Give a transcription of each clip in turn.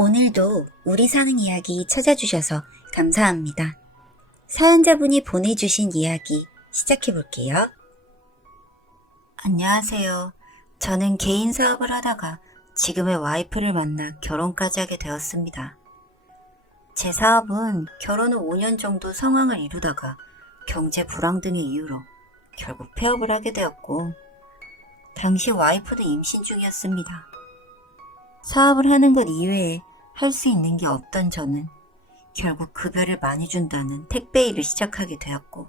오늘도 우리 사는 이야기 찾아주셔서 감사합니다. 사연자분이 보내주신 이야기 시작해볼게요. 안녕하세요. 저는 개인 사업을 하다가 지금의 와이프를 만나 결혼까지 하게 되었습니다. 제 사업은 결혼 후 5년 정도 성황을 이루다가 경제 불황 등의 이유로 결국 폐업을 하게 되었고, 당시 와이프는 임신 중이었습니다. 사업을 하는 것 이외에 할 수 있는 게 없던 저는 결국 급여를 많이 준다는 택배 일을 시작하게 되었고,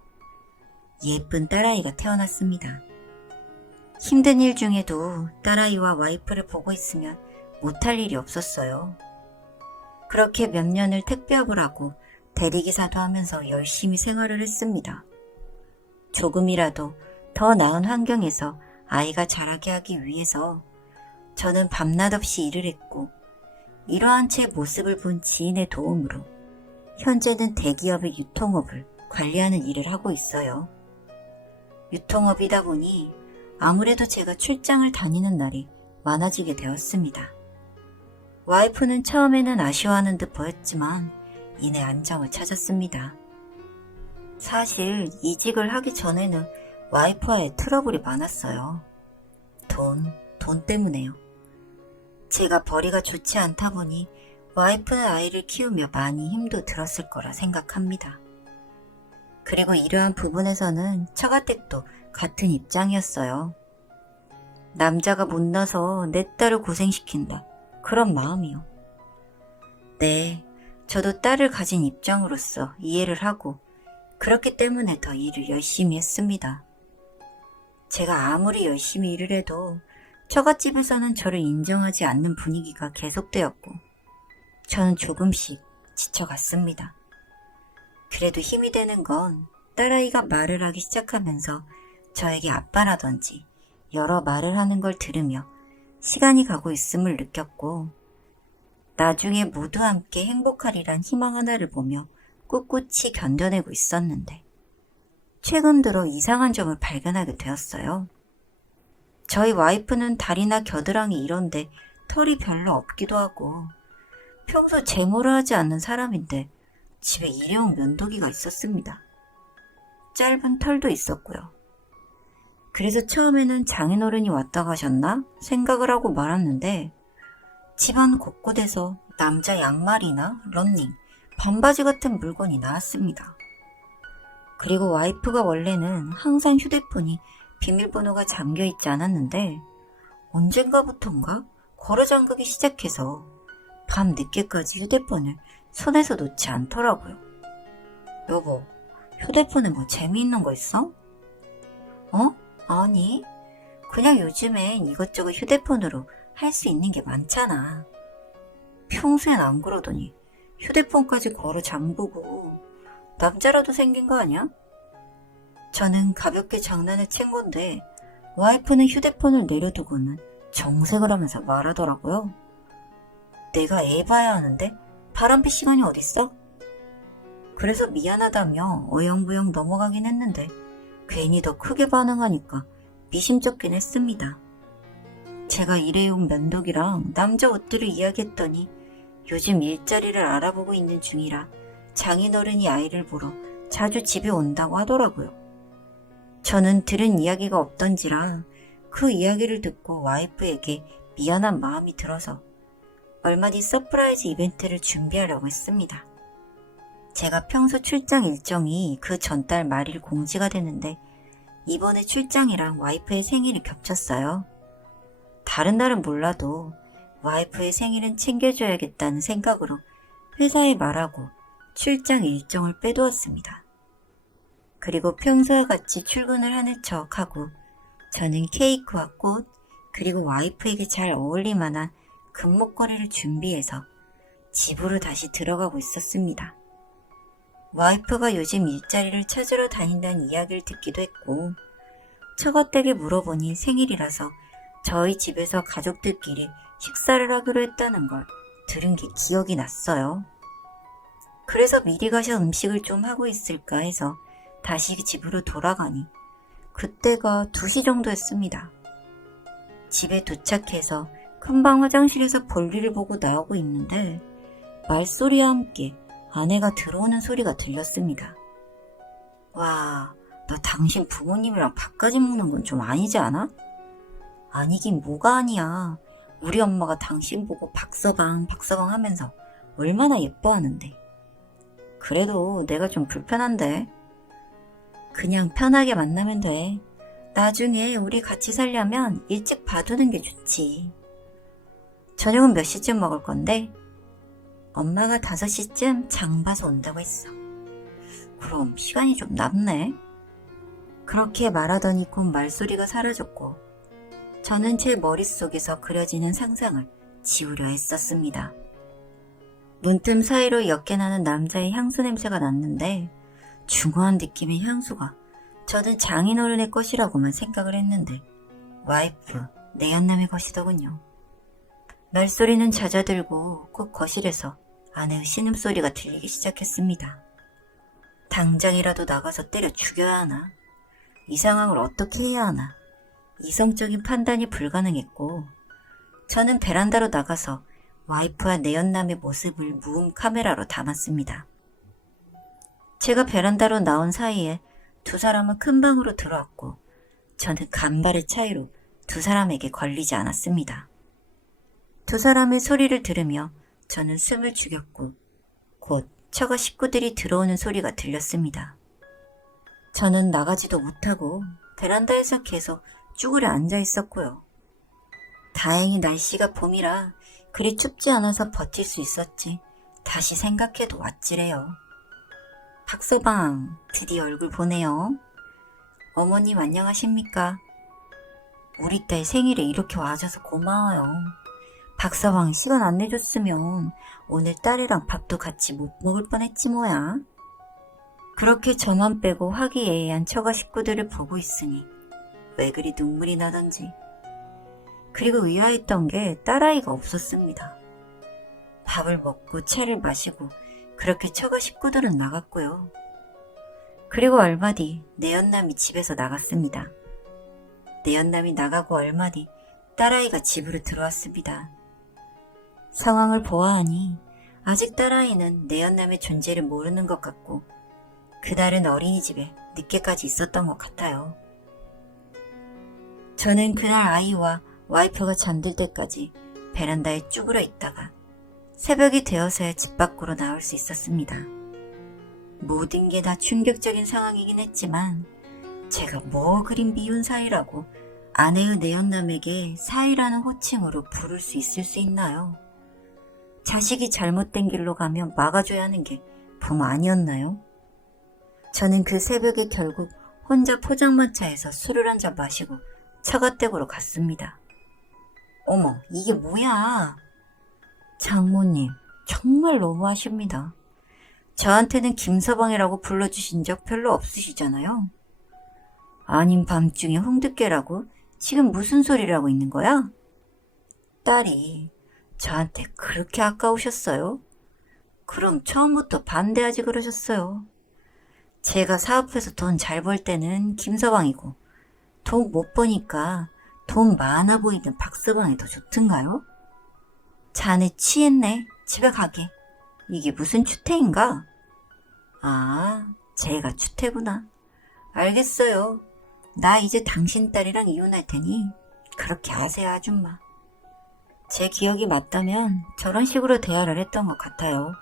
예쁜 딸아이가 태어났습니다. 힘든 일 중에도 딸아이와 와이프를 보고 있으면 못할 일이 없었어요. 그렇게 몇 년을 택배업을 하고 대리기사도 하면서 열심히 생활을 했습니다. 조금이라도 더 나은 환경에서 아이가 자라게 하기 위해서 저는 밤낮 없이 일을 했고, 이러한 제 모습을 본 지인의 도움으로 현재는 대기업의 유통업을 관리하는 일을 하고 있어요. 유통업이다 보니 아무래도 제가 출장을 다니는 날이 많아지게 되었습니다. 와이프는 처음에는 아쉬워하는 듯 보였지만 이내 안정을 찾았습니다. 사실 이직을 하기 전에는 와이프와의 트러블이 많았어요. 돈 때문에요. 제가 벌이가 좋지 않다 보니 와이프는 아이를 키우며 많이 힘도 들었을 거라 생각합니다. 그리고 이러한 부분에서는 처가댁도 같은 입장이었어요. 남자가 못나서 내 딸을 고생시킨다, 그런 마음이요. 네, 저도 딸을 가진 입장으로서 이해를 하고 그렇기 때문에 더 일을 열심히 했습니다. 제가 아무리 열심히 일을 해도 처갓집에서는 저를 인정하지 않는 분위기가 계속되었고, 저는 조금씩 지쳐갔습니다. 그래도 힘이 되는 건 딸아이가 말을 하기 시작하면서 저에게 아빠라든지 여러 말을 하는 걸 들으며 시간이 가고 있음을 느꼈고, 나중에 모두 함께 행복하리란 희망 하나를 보며 꿋꿋이 견뎌내고 있었는데, 최근 들어 이상한 점을 발견하게 되었어요. 저희 와이프는 다리나 겨드랑이 이런데 털이 별로 없기도 하고, 평소 제모를 하지 않는 사람인데 집에 일회용 면도기가 있었습니다. 짧은 털도 있었고요. 그래서 처음에는 장인어른이 왔다 가셨나 생각을 하고 말았는데, 집안 곳곳에서 남자 양말이나 러닝, 반바지 같은 물건이 나왔습니다. 그리고 와이프가 원래는 항상 휴대폰이 비밀번호가 잠겨있지 않았는데, 언젠가부턴가 걸어 잠그기 시작해서 밤 늦게까지 휴대폰을 손에서 놓지 않더라고요. 여보, 휴대폰에 뭐 재미있는 거 있어? 아니, 그냥 요즘엔 이것저것 휴대폰으로 할 수 있는 게 많잖아. 평소엔 안 그러더니 휴대폰까지 걸어 잠그고 남자라도 생긴 거 아니야? 저는 가볍게 장난을 친 건데, 와이프는 휴대폰을 내려두고는 정색을 하면서 말하더라고요. 내가 애 봐야 하는데 바람필 시간이 어딨어? 그래서 미안하다며 어영부영 넘어가긴 했는데 괜히 더 크게 반응하니까 미심쩍긴 했습니다. 제가 일회용 면도기랑 남자 옷들을 이야기했더니 요즘 일자리를 알아보고 있는 중이라 장인어른이 아이를 보러 자주 집에 온다고 하더라고요. 저는 들은 이야기가 없던지라 그 이야기를 듣고 와이프에게 미안한 마음이 들어서 얼마 뒤 서프라이즈 이벤트를 준비하려고 했습니다. 제가 평소 출장 일정이 그 전달 말일 공지가 되는데, 이번에 출장이랑 와이프의 생일이 겹쳤어요. 다른 날은 몰라도 와이프의 생일은 챙겨줘야겠다는 생각으로 회사에 말하고 출장 일정을 빼두었습니다. 그리고 평소와 같이 출근을 하는 척하고 저는 케이크와 꽃, 그리고 와이프에게 잘 어울릴 만한 금목걸이를 준비해서 집으로 다시 들어가고 있었습니다. 와이프가 요즘 일자리를 찾으러 다닌다는 이야기를 듣기도 했고, 처가댁에 물어보니 생일이라서 저희 집에서 가족들끼리 식사를 하기로 했다는 걸 들은 게 기억이 났어요. 그래서 미리 가서 음식을 좀 하고 있을까 해서 다시 집으로 돌아가니 그때가 2시 정도였습니다. 집에 도착해서 금방 화장실에서 볼일을 보고 나오고 있는데 말소리와 함께 아내가 들어오는 소리가 들렸습니다. 와, 너 당신 부모님이랑 밥까지 먹는 건 좀 아니지 않아? 아니긴 뭐가 아니야. 우리 엄마가 당신 보고 박서방 하면서 얼마나 예뻐하는데. 그래도 내가 좀 불편한데. 그냥 편하게 만나면 돼. 나중에 우리 같이 살려면 일찍 봐두는 게 좋지. 저녁은 몇 시쯤 먹을 건데? 엄마가 5시쯤 장 봐서 온다고 했어. 그럼 시간이 좀 남네. 그렇게 말하더니 곧 말소리가 사라졌고 저는 제 머릿속에서 그려지는 상상을 지우려 했었습니다. 문틈 사이로 옅게나는 남자의 향수 냄새가 났는데 중후한 느낌의 향수가 저는 장인어른의 것이라고만 생각을 했는데 와이프, 내연남의 것이더군요. 말소리는 잦아들고 곧 거실에서 아내의 신음소리가 들리기 시작했습니다. 당장이라도 나가서 때려 죽여야 하나? 이 상황을 어떻게 해야 하나? 이성적인 판단이 불가능했고 저는 베란다로 나가서 와이프와 내연남의 모습을 무음 카메라로 담았습니다. 제가 베란다로 나온 사이에 두 사람은 큰 방으로 들어왔고 저는 간발의 차이로 두 사람에게 걸리지 않았습니다. 두 사람의 소리를 들으며 저는 숨을 죽였고 곧 처가 식구들이 들어오는 소리가 들렸습니다. 저는 나가지도 못하고 베란다에서 계속 쭈그려 앉아 있었고요. 다행히 날씨가 봄이라 그리 춥지 않아서 버틸 수 있었지. 다시 생각해도 아찔해요. 박서방, 드디어 얼굴 보네요. 어머님 안녕하십니까? 우리 딸 생일에 이렇게 와줘서 고마워요. 박서방 시간 안 내줬으면 오늘 딸이랑 밥도 같이 못 먹을 뻔했지 뭐야. 그렇게 저만 빼고 화기애애한 처가 식구들을 보고 있으니 왜 그리 눈물이 나던지. 그리고 의아했던 게 딸아이가 없었습니다. 밥을 먹고 차를 마시고 그렇게 처가 식구들은 나갔고요. 그리고 얼마 뒤 내연남이 집에서 나갔습니다. 내연남이 나가고 얼마 뒤 딸아이가 집으로 들어왔습니다. 상황을 보아하니 아직 딸아이는 내연남의 존재를 모르는 것 같고 그날은 어린이집에 늦게까지 있었던 것 같아요. 저는 그날 아이와 와이프가 잠들 때까지 베란다에 쭈그려 있다가 새벽이 되어서야 집 밖으로 나올 수 있었습니다. 모든 게 다 충격적인 상황이긴 했지만 제가 뭐 그린 미운 사이라고 아내의 내연남에게 사이라는 호칭으로 부를 수 있을 수 있나요? 자식이 잘못된 길로 가면 막아줘야 하는 게 부모 아니었나요? 저는 그 새벽에 결국 혼자 포장마차에서 술을 한잔 마시고 처가댁으로 갔습니다. 어머, 이게 뭐야? 장모님, 정말 너무하십니다. 저한테는 김서방이라고 불러주신 적 별로 없으시잖아요. 아님 밤중에 홍두깨라고? 지금 무슨 소리를 하고 있는 거야? 딸이 저한테 그렇게 아까우셨어요? 그럼 처음부터 반대하지 그러셨어요. 제가 사업해서 돈 잘 벌 때는 김서방이고 돈 못 버니까 돈 많아 보이는 박서방이 더 좋던가요? 자네 취했네. 집에 가게. 이게 무슨 추태인가? 아, 제가 추태구나. 알겠어요. 나 이제 당신 딸이랑 이혼할 테니 그렇게 하세요, 아줌마. 제 기억이 맞다면 저런 식으로 대화를 했던 것 같아요.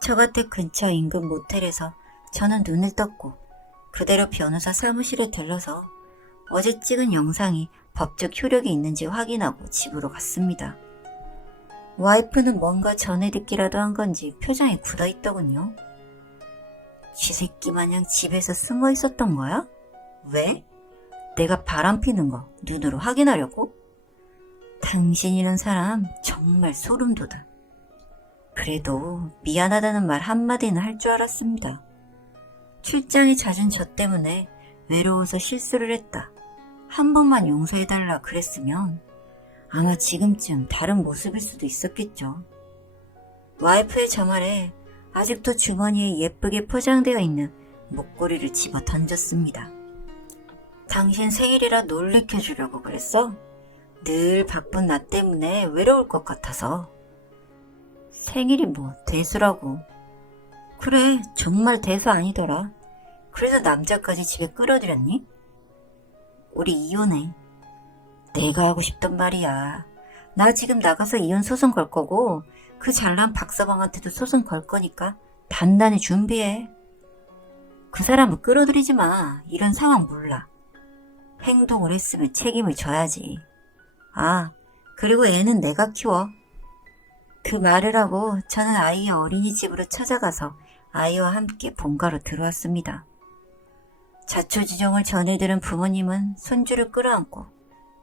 처가댁 근처 인근 모텔에서 저는 눈을 떴고 그대로 변호사 사무실에 들러서 어제 찍은 영상이 법적 효력이 있는지 확인하고 집으로 갔습니다. 와이프는 뭔가 전에 듣기라도 한 건지 표정이 굳어있더군요. 쥐새끼 마냥 집에서 숨어 있었던 거야? 왜? 내가 바람 피는 거 눈으로 확인하려고? 당신이란 사람 정말 소름 돋아. 그래도 미안하다는 말 한마디는 할 줄 알았습니다. 출장이 잦은 저 때문에 외로워서 실수를 했다. 한 번만 용서해달라 그랬으면 아마 지금쯤 다른 모습일 수도 있었겠죠. 와이프의 저 말에 아직도 주머니에 예쁘게 포장되어 있는 목걸이를 집어 던졌습니다. 당신 생일이라 놀래켜 주려고 그랬어? 늘 바쁜 나 때문에 외로울 것 같아서. 생일이 뭐 대수라고. 그래, 정말 대수 아니더라. 그래서 남자까지 집에 끌어들였니? 우리 이혼해. 내가 하고 싶단 말이야. 나 지금 나가서 이혼 소송 걸 거고 그 잘난 박서방한테도 소송 걸 거니까 단단히 준비해. 그 사람을 끌어들이지 마. 이런 상황 몰라. 행동을 했으면 책임을 져야지. 아, 그리고 애는 내가 키워. 그 말을 하고 저는 아이의 어린이집으로 찾아가서 아이와 함께 본가로 들어왔습니다. 자초지종을 전해들은 부모님은 손주를 끌어안고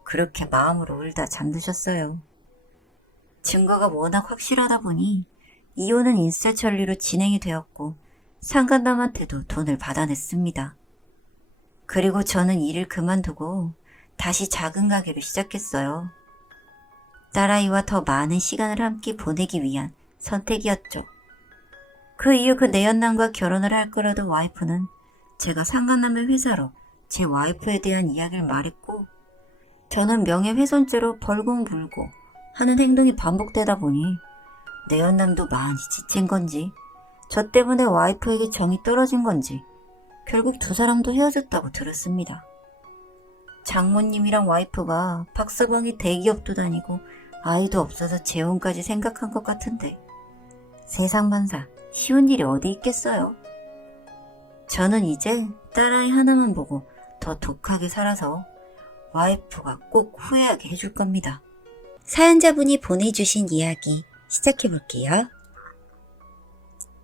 그렇게 마음으로 울다 잠드셨어요. 증거가 워낙 확실하다 보니 이혼은 인사천리로 진행이 되었고 상간남한테도 돈을 받아냈습니다. 그리고 저는 일을 그만두고 다시 작은 가게를 시작했어요. 딸아이와 더 많은 시간을 함께 보내기 위한 선택이었죠. 그 이후 그 내연남과 결혼을 할 거라던 와이프는 제가 상간남의 회사로 제 와이프에 대한 이야기를 말했고 저는 명예훼손죄로 벌금 물고 하는 행동이 반복되다 보니 내연남도 많이 지친 건지 저 때문에 와이프에게 정이 떨어진 건지 결국 두 사람도 헤어졌다고 들었습니다. 장모님이랑 와이프가 박서방이 대기업도 다니고 아이도 없어서 재혼까지 생각한 것 같은데 세상만사 쉬운 일이 어디 있겠어요. 저는 이제 딸아이 하나만 보고 더 독하게 살아서 와이프가 꼭 후회하게 해줄 겁니다. 사연자분이 보내주신 이야기 시작해볼게요.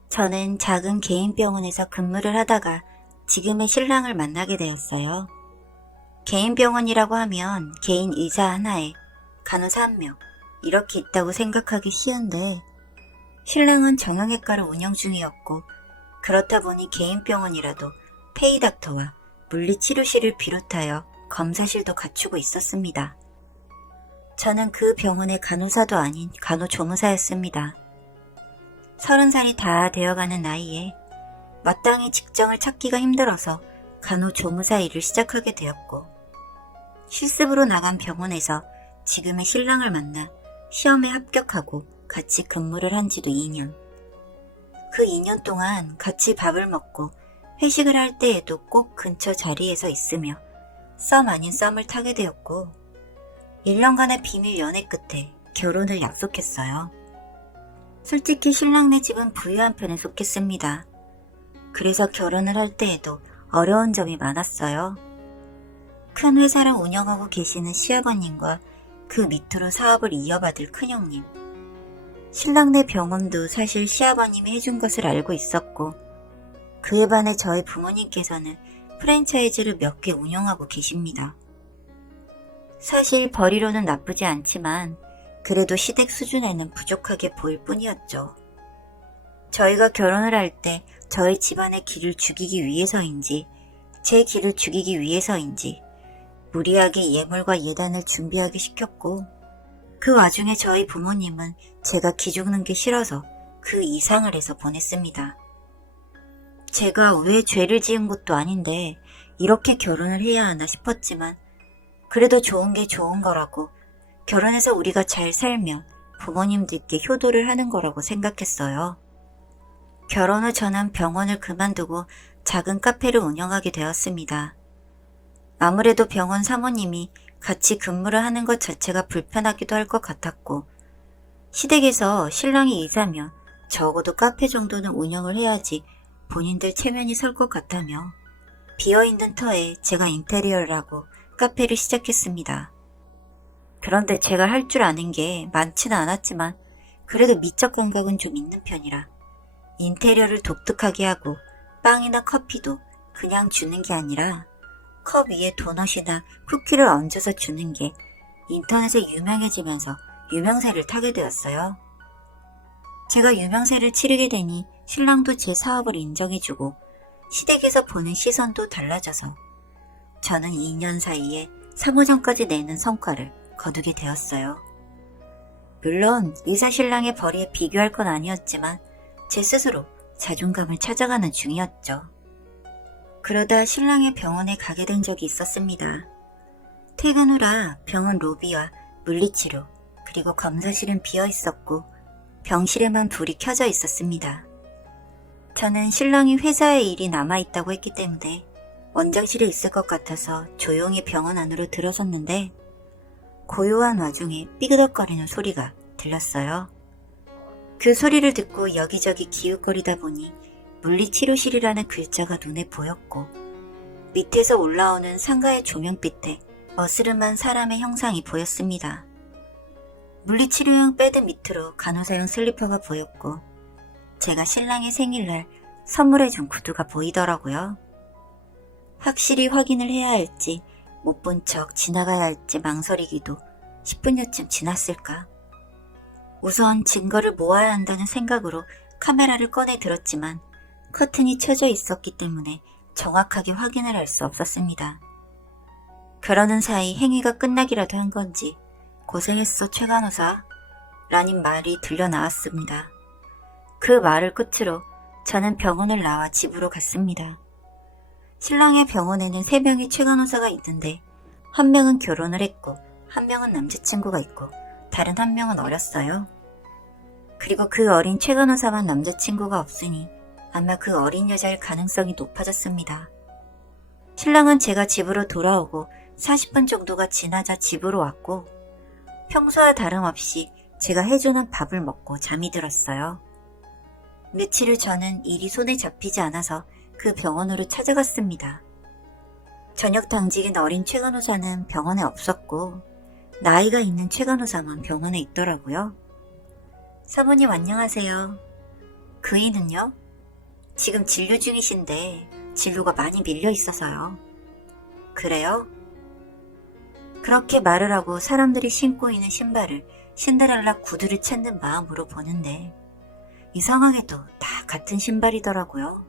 저는 작은 개인 병원에서 근무를 하다가 지금의 신랑을 만나게 되었어요. 개인 병원이라고 하면 개인 의사 하나에 간호사 1명 이렇게 있다고 생각하기 쉬운데 신랑은 정형외과를 운영 중이었고 그렇다 보니 개인 병원이라도 페이닥터와 물리치료실을 비롯하여 검사실도 갖추고 있었습니다. 저는 그 병원의 간호사도 아닌 간호조무사였습니다. 30살이 다 되어가는 나이에 마땅히 직장을 찾기가 힘들어서 간호조무사 일을 시작하게 되었고 실습으로 나간 병원에서 지금의 신랑을 만나 시험에 합격하고 같이 근무를 한 지도 2년. 그 2년 동안 같이 밥을 먹고 회식을 할 때에도 꼭 근처 자리에서 있으며 썸 아닌 썸을 타게 되었고 1년간의 비밀 연애 끝에 결혼을 약속했어요. 솔직히 신랑네 집은 부유한 편에 속했습니다. 그래서 결혼을 할 때에도 어려운 점이 많았어요. 큰 회사를 운영하고 계시는 시아버님과 그 밑으로 사업을 이어받을 큰형님. 신랑네 병원도 사실 시아버님이 해준 것을 알고 있었고 그에 반해 저희 부모님께서는 프랜차이즈를 몇 개 운영하고 계십니다. 사실 벌이로는 나쁘지 않지만 그래도 시댁 수준에는 부족하게 보일 뿐이었죠. 저희가 결혼을 할 때 저희 집안의 길을 죽이기 위해서인지 제 길을 죽이기 위해서인지 무리하게 예물과 예단을 준비하게 시켰고 그 와중에 저희 부모님은 제가 기죽는 게 싫어서 그 이상을 해서 보냈습니다. 제가 왜 죄를 지은 것도 아닌데 이렇게 결혼을 해야 하나 싶었지만 그래도 좋은 게 좋은 거라고 결혼해서 우리가 잘 살면 부모님들께 효도를 하는 거라고 생각했어요. 결혼 후 저는 병원을 그만두고 작은 카페를 운영하게 되었습니다. 아무래도 병원 사모님이 같이 근무를 하는 것 자체가 불편하기도 할 것 같았고 시댁에서 신랑이 의사면 적어도 카페 정도는 운영을 해야지 본인들 체면이 설 것 같다며 비어있는 터에 제가 인테리어를 하고 카페를 시작했습니다. 그런데 제가 할 줄 아는 게 많지는 않았지만 그래도 미적 감각은 좀 있는 편이라 인테리어를 독특하게 하고 빵이나 커피도 그냥 주는 게 아니라 컵 위에 도넛이나 쿠키를 얹어서 주는 게 인터넷에 유명해지면서 유명세를 타게 되었어요. 제가 유명세를 치르게 되니 신랑도 제 사업을 인정해주고 시댁에서 보는 시선도 달라져서 저는 2년 사이에 3호점까지 내는 성과를 거두게 되었어요. 물론 의사 신랑의 벌이에 비교할 건 아니었지만 제 스스로 자존감을 찾아가는 중이었죠. 그러다 신랑의 병원에 가게 된 적이 있었습니다. 퇴근 후라 병원 로비와 물리치료, 그리고 검사실은 비어 있었고 병실에만 불이 켜져 있었습니다. 저는 신랑이 회사에 일이 남아있다고 했기 때문에 원장실에 있을 것 같아서 조용히 병원 안으로 들어섰는데 고요한 와중에 삐그덕거리는 소리가 들렸어요. 그 소리를 듣고 여기저기 기웃거리다 보니 물리치료실이라는 글자가 눈에 보였고 밑에서 올라오는 상가의 조명빛에 어스름한 사람의 형상이 보였습니다. 물리치료용 패드 밑으로 간호사용 슬리퍼가 보였고 제가 신랑의 생일날 선물해준 구두가 보이더라고요. 확실히 확인을 해야 할지 못 본 척 지나가야 할지 망설이기도 10분여쯤 지났을까. 우선 증거를 모아야 한다는 생각으로 카메라를 꺼내 들었지만 커튼이 쳐져 있었기 때문에 정확하게 확인을 할 수 없었습니다. 그러는 사이 행위가 끝나기라도 한 건지 고생했어 최 간호사 라는 말이 들려 나왔습니다. 그 말을 끝으로 저는 병원을 나와 집으로 갔습니다. 신랑의 병원에는 3명의 최 간호사가 있는데 한 명은 결혼을 했고 한 명은 남자친구가 있고 다른 한 명은 어렸어요. 그리고 그 어린 최 간호사만 남자친구가 없으니 아마 그 어린 여자일 가능성이 높아졌습니다. 신랑은 제가 집으로 돌아오고 40분 정도가 지나자 집으로 왔고 평소와 다름없이 제가 해주는 밥을 먹고 잠이 들었어요. 며칠 후 저는 일이 손에 잡히지 않아서 그 병원으로 찾아갔습니다. 저녁 당직인 어린 최 간호사는 병원에 없었고 나이가 있는 최 간호사만 병원에 있더라고요. 사모님 안녕하세요. 그이는요? 지금 진료 중이신데 진료가 많이 밀려 있어서요. 그래요? 그렇게 말을 하고 사람들이 신고 있는 신발을 신데렐라 구두를 찾는 마음으로 보는데 이상하게도 다 같은 신발이더라고요.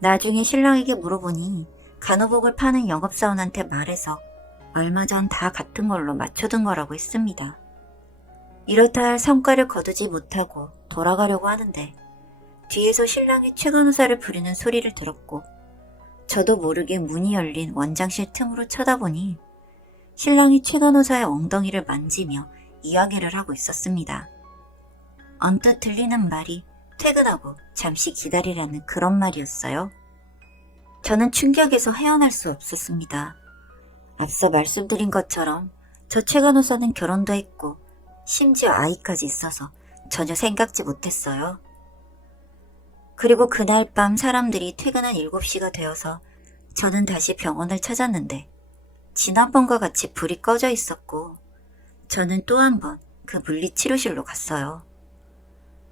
나중에 신랑에게 물어보니 간호복을 파는 영업사원한테 말해서 얼마 전 다 같은 걸로 맞춰둔 거라고 했습니다. 이렇다 할 성과를 거두지 못하고 돌아가려고 하는데 뒤에서 신랑이 최 간호사를 부르는 소리를 들었고 저도 모르게 문이 열린 원장실 틈으로 쳐다보니 신랑이 최 간호사의 엉덩이를 만지며 이야기를 하고 있었습니다. 언뜻 들리는 말이 퇴근하고 잠시 기다리라는 그런 말이었어요. 저는 충격에서 헤어날 수 없었습니다. 앞서 말씀드린 것처럼 저 최 간호사는 결혼도 했고 심지어 아이까지 있어서 전혀 생각지 못했어요. 그리고 그날 밤 사람들이 퇴근한 7시가 되어서 저는 다시 병원을 찾았는데 지난번과 같이 불이 꺼져 있었고 저는 또 한 번 그 물리치료실로 갔어요.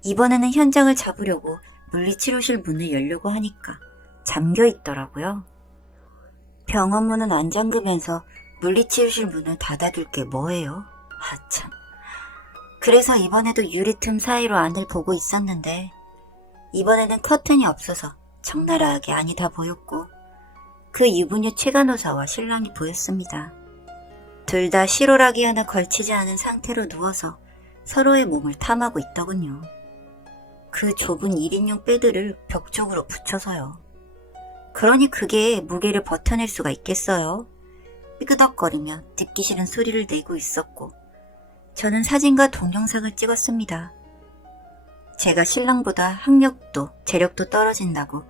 이번에는 현장을 잡으려고 물리치료실 문을 열려고 하니까 잠겨 있더라고요. 병원 문은 안 잠그면서 물리치료실 문을 닫아둘 게 뭐예요? 참. 그래서 이번에도 유리 틈 사이로 안을 보고 있었는데 이번에는 커튼이 없어서 적나라하게 안이 다 보였고 그 유부녀 최 간호사와 신랑이 보였습니다. 둘 다 실오라기 하나 걸치지 않은 상태로 누워서 서로의 몸을 탐하고 있더군요. 그 좁은 1인용 패드를 벽 쪽으로 붙여서요. 그러니 그게 무게를 버텨낼 수가 있겠어요? 삐그덕거리며 듣기 싫은 소리를 내고 있었고 저는 사진과 동영상을 찍었습니다. 제가 신랑보다 학력도 재력도 떨어진다고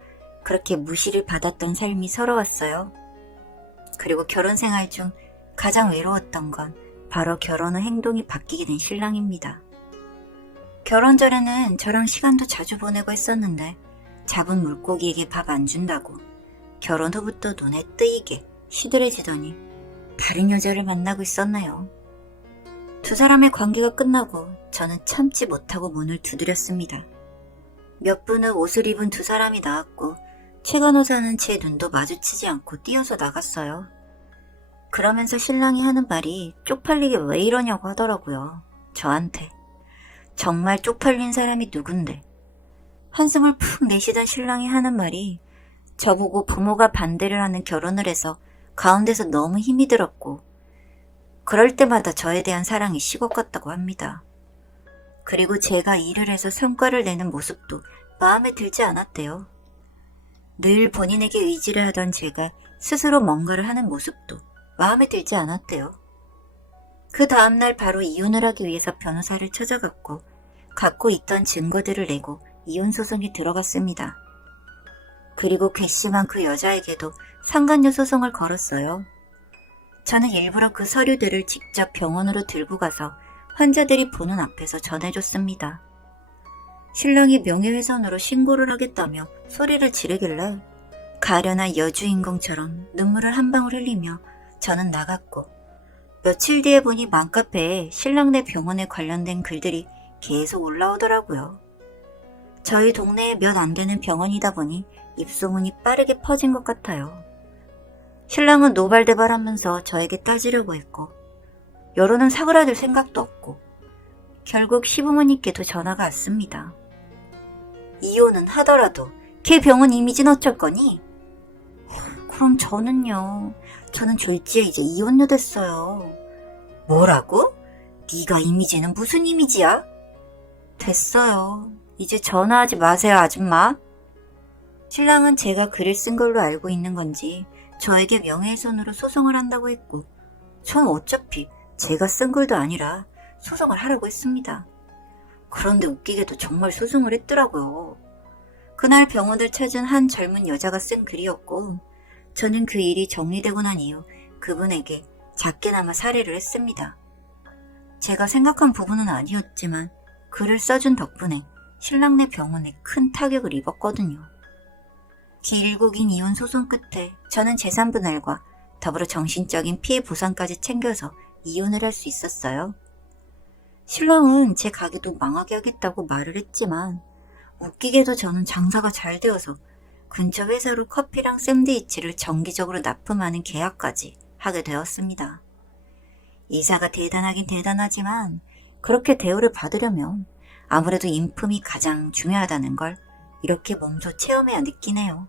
그렇게 무시를 받았던 삶이 서러웠어요. 그리고 결혼 생활 중 가장 외로웠던 건 바로 결혼 후 행동이 바뀌게 된 신랑입니다. 결혼 전에는 저랑 시간도 자주 보내고 했었는데 잡은 물고기에게 밥 안 준다고 결혼 후부터 눈에 뜨이게 시들해지더니 다른 여자를 만나고 있었네요. 두 사람의 관계가 끝나고 저는 참지 못하고 문을 두드렸습니다. 몇 분 후 옷을 입은 두 사람이 나왔고 최 간호사는 제 눈도 마주치지 않고 뛰어서 나갔어요. 그러면서 신랑이 하는 말이 쪽팔리게 왜 이러냐고 하더라고요. 저한테. 정말 쪽팔린 사람이 누군데. 한숨을 푹 내쉬던 신랑이 하는 말이 저보고 부모가 반대를 하는 결혼을 해서 가운데서 너무 힘이 들었고 그럴 때마다 저에 대한 사랑이 식었다고 합니다. 그리고 제가 일을 해서 성과를 내는 모습도 마음에 들지 않았대요. 늘 본인에게 의지를 하던 제가 스스로 뭔가를 하는 모습도 마음에 들지 않았대요. 그 다음날 바로 이혼을 하기 위해서 변호사를 찾아갔고 갖고 있던 증거들을 내고 이혼 소송에 들어갔습니다. 그리고 괘씸한 그 여자에게도 상간녀 소송을 걸었어요. 저는 일부러 그 서류들을 직접 병원으로 들고 가서 환자들이 보는 앞에서 전해줬습니다. 신랑이 명예훼손으로 신고를 하겠다며 소리를 지르길래 가련한 여주인공처럼 눈물을 한 방울 흘리며 저는 나갔고, 며칠 뒤에 보니 맘카페에 신랑네 병원에 관련된 글들이 계속 올라오더라고요. 저희 동네에 몇 안 되는 병원이다 보니 입소문이 빠르게 퍼진 것 같아요. 신랑은 노발대발하면서 저에게 따지려고 했고, 여론은 사그라들 생각도 없고, 결국 시부모님께도 전화가 왔습니다. 이혼은 하더라도 걔 병원 이미지는 어쩔 거니? 그럼 저는 졸지에 이제 이혼녀 됐어요. 뭐라고? 네가 이미지는 무슨 이미지야? 됐어요. 이제 전화하지 마세요, 아줌마. 신랑은 제가 글을 쓴 걸로 알고 있는 건지 저에게 명예훼손으로 소송을 한다고 했고, 전 어차피 제가 쓴 글도 아니라 소송을 하라고 했습니다. 그런데 웃기게도 정말 소송을 했더라고요. 그날 병원을 찾은 한 젊은 여자가 쓴 글이었고, 저는 그 일이 정리되고 난 이후 그분에게 작게나마 사례를 했습니다. 제가 생각한 부분은 아니었지만 글을 써준 덕분에 신랑네 병원에 큰 타격을 입었거든요. 길고 긴 이혼 소송 끝에 저는 재산분할과 더불어 정신적인 피해 보상까지 챙겨서 이혼을 할 수 있었어요. 신랑은 제 가게도 망하게 하겠다고 말을 했지만 웃기게도 저는 장사가 잘 되어서 근처 회사로 커피랑 샌드위치를 정기적으로 납품하는 계약까지 하게 되었습니다. 이사가 대단하긴 대단하지만 그렇게 대우를 받으려면 아무래도 인품이 가장 중요하다는 걸 이렇게 몸소 체험해야 느끼네요.